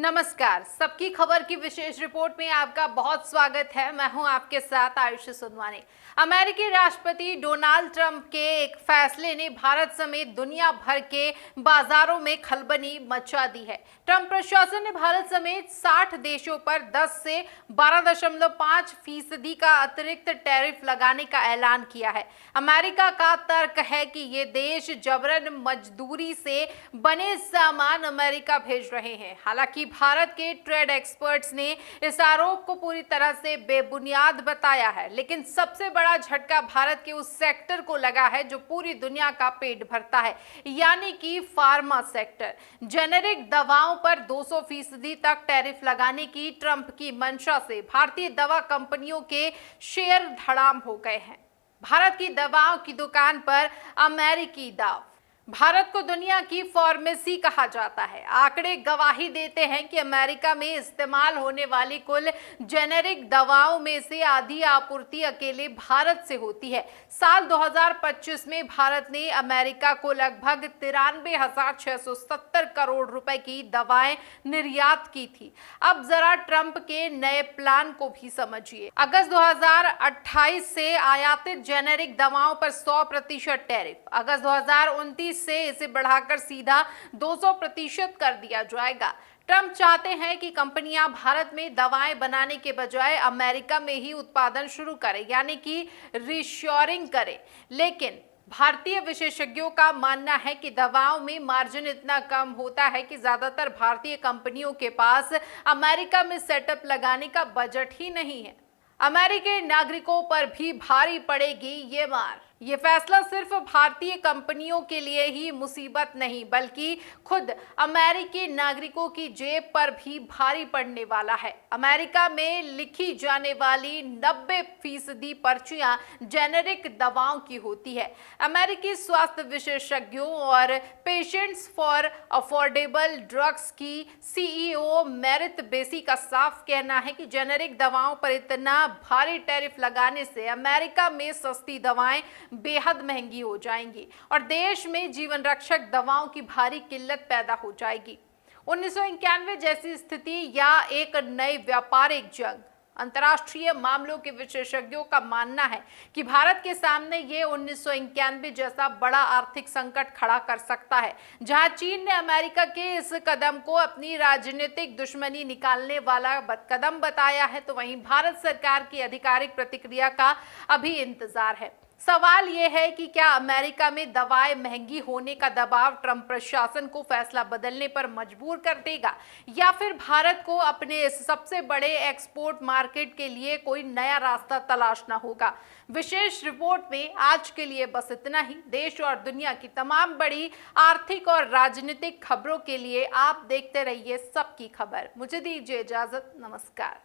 नमस्कार। सबकी खबर की विशेष रिपोर्ट में आपका बहुत स्वागत है। मैं हूं आपके साथ आयुषी सुनवानी। अमेरिकी राष्ट्रपति डोनाल्ड ट्रंप के एक फैसले ने भारत समेत दुनिया भर के बाजारों में खलबली मचा दी है। ट्रंप प्रशासन ने भारत समेत 60 देशों पर 10 से 12.5% का अतिरिक्त टैरिफ लगाने का ऐलान किया है। अमेरिका का तर्क है कि ये देश जबरन मजदूरी से बने सामान अमेरिका भेज रहे हैं। हालांकि भारत के ट्रेड एक्सपर्ट्स ने इस आरोप को पूरी तरह से बेबुनियाद बताया है, लेकिन सबसे बड़ा झटका भारत के उस सेक्टर को लगा है जो पूरी दुनिया का पेट भरता है, यानी कि फार्मा सेक्टर। जेनेरिक दवाओं पर 200% तक टैरिफ लगाने की ट्रंप की मंशा से भारतीय दवा कंपनियों के शेयर धड़ाम हो गए हैं। भारत की दवाओं की दुकान पर अमेरिकी दाव। भारत को दुनिया की फार्मेसी कहा जाता है। आंकड़े गवाही देते हैं कि अमेरिका में इस्तेमाल होने वाली कुल जेनेरिक दवाओं में से आधी आपूर्ति अकेले भारत से होती है। साल 2025 में भारत ने अमेरिका को लगभग 93,670 करोड़ रुपए की दवाएं निर्यात की थी। अब जरा ट्रंप के नए प्लान को भी समझिए। अगस्त 2028 से आयातित जेनेरिक दवाओं पर 100% टैरिफ। अगस्त 2029 से इसे बढ़ाकर सीधा 200% कर दिया जाएगा। ट्रंप चाहते हैं कि कंपनियां भारत में दवाएं बनाने के बजाय अमेरिका में ही उत्पादन शुरू करें, यानी कि रीशोरिंग करें। लेकिन भारतीय विशेषज्ञों का मानना है कि दवाओं में मार्जिन इतना कम होता है कि ज्यादातर भारतीय कंपनियों के पास अमेरिका में सेटअप लगाने का बजट ही नहीं है। अमेरिकी नागरिकों पर भी भारी पड़ेगी ये मार। ये फैसला सिर्फ भारतीय कंपनियों के लिए ही मुसीबत नहीं, बल्कि खुद अमेरिकी नागरिकों की जेब पर भी भारी पड़ने वाला है। अमेरिका में लिखी जाने वाली 90% पर्चियां जेनेरिक दवाओं की होती है। अमेरिकी स्वास्थ्य विशेषज्ञों और पेशेंट्स फॉर अफोर्डेबल ड्रग्स की CEO मेरिट बेसी का साफ कहना है कि जेनेरिक दवाओं पर इतना भारी टैरिफ लगाने से अमेरिका में सस्ती दवाएं बेहद महंगी हो जाएंगी और देश में जीवन रक्षक दवाओं की भारी किल्लत पैदा हो जाएगी। 1991 जैसी स्थिति या एक नई व्यापारिक जंग। अंतर्राष्ट्रीय मामलों के विशेषज्ञों का मानना है कि भारत के सामने ये 1991 जैसा बड़ा आर्थिक संकट खड़ा कर सकता है, जहां चीन ने अमेरिका के इस कदम को अपनी राजनीतिक दुश्मनी निकालने वाला कदम बताया है, तो वहीं भारत सरकार की आधिकारिक प्रतिक्रिया का अभी इंतजार है। सवाल यह है कि क्या अमेरिका में दवाएं महंगी होने का दबाव ट्रंप प्रशासन को फैसला बदलने पर मजबूर कर देगा, या फिर भारत को अपने इस सबसे बड़े एक्सपोर्ट मार्केट के लिए कोई नया रास्ता तलाशना होगा। विशेष रिपोर्ट में आज के लिए बस इतना ही। देश और दुनिया की तमाम बड़ी आर्थिक और राजनीतिक खबरों के लिए आप देखते रहिए सबकी खबर। मुझे दीजिए इजाजत। नमस्कार।